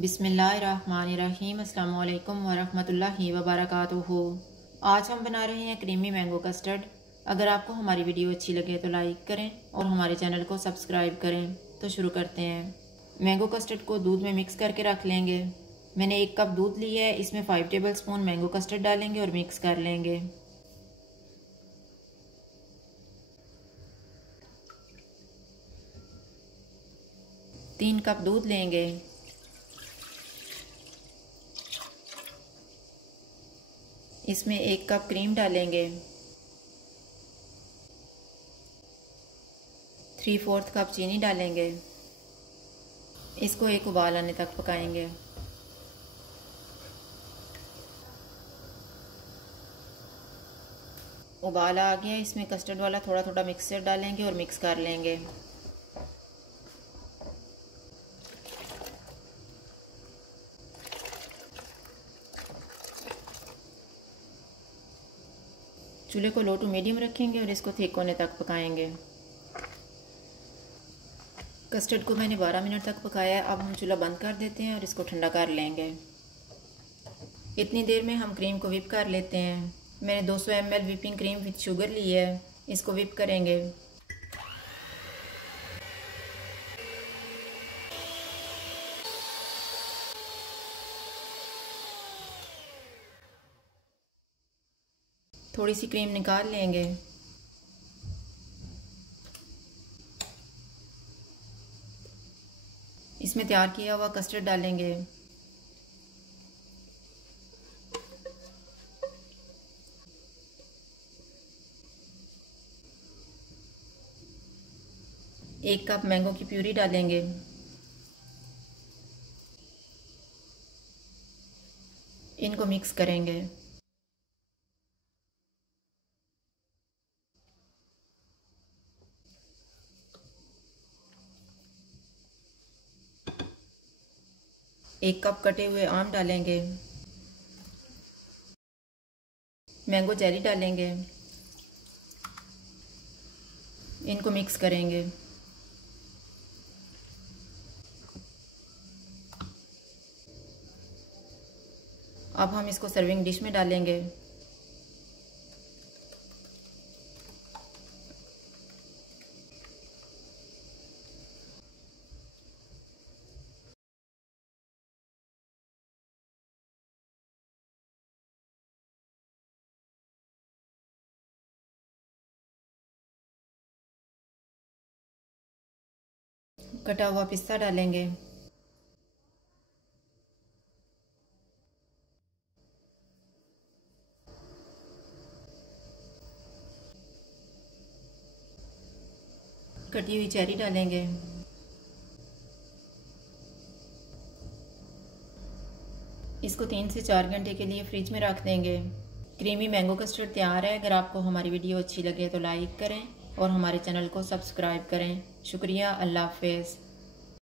बिस्मिल्लाहिर्रहमानिर्रहीम। अस्सलाम वालेकुम वरहमतुल्लाहि वबरकातुहू। आज हम बना रहे हैं क्रीमी मैंगो कस्टर्ड। अगर आपको हमारी वीडियो अच्छी लगे तो लाइक करें और हमारे चैनल को सब्सक्राइब करें। तो शुरू करते हैं। मैंगो कस्टर्ड को दूध में मिक्स करके रख लेंगे। मैंने 1 कप दूध लिया है, इसमें 5 टेबलस्पून मैंगो कस्टर्ड डालेंगे और मिक्स कर लेंगे। तीन कप दूध लेंगे, इसमें 1 कप क्रीम डालेंगे, 3/4 कप चीनी डालेंगे। इसको एक उबाल आने तक पकाएंगे। उबाल आ गया, इसमें कस्टर्ड वाला थोड़ा थोड़ा मिक्सचर डालेंगे और मिक्स कर लेंगे। चूल्हे को लो टू मीडियम रखेंगे और इसको थिक होने तक पकाएंगे। कस्टर्ड को मैंने 12 मिनट तक पकाया है। अब हम चूल्हा बंद कर देते हैं और इसको ठंडा कर लेंगे। इतनी देर में हम क्रीम को व्हिप कर लेते हैं। मैंने 200 ml whipping cream with sugar ली है, इसको व्हिप करेंगे। थोड़ी सी क्रीम निकाल लेंगे। इसमें तैयार किया हुआ कस्टर्ड डालेंगे। एक कप मैंगो की प्यूरी डालेंगे। इनको मिक्स करेंगे। एक कप कटे हुए आम डालेंगे। मैंगो जेली डालेंगे। इनको मिक्स करेंगे। अब हम इसको सर्विंग डिश में डालेंगे। कटा हुआ पिस्ता डालेंगे। कटी हुई चेरी डालेंगे। इसको 3 से 4 घंटे के लिए फ्रिज में रख देंगे। क्रीमी मैंगो कस्टर्ड तैयार है। अगर आपको हमारी वीडियो अच्छी लगे तो लाइक करें और हमारे चैनल को सब्सक्राइब करें। शुक्रिया। अल्लाह हाफ़िज़।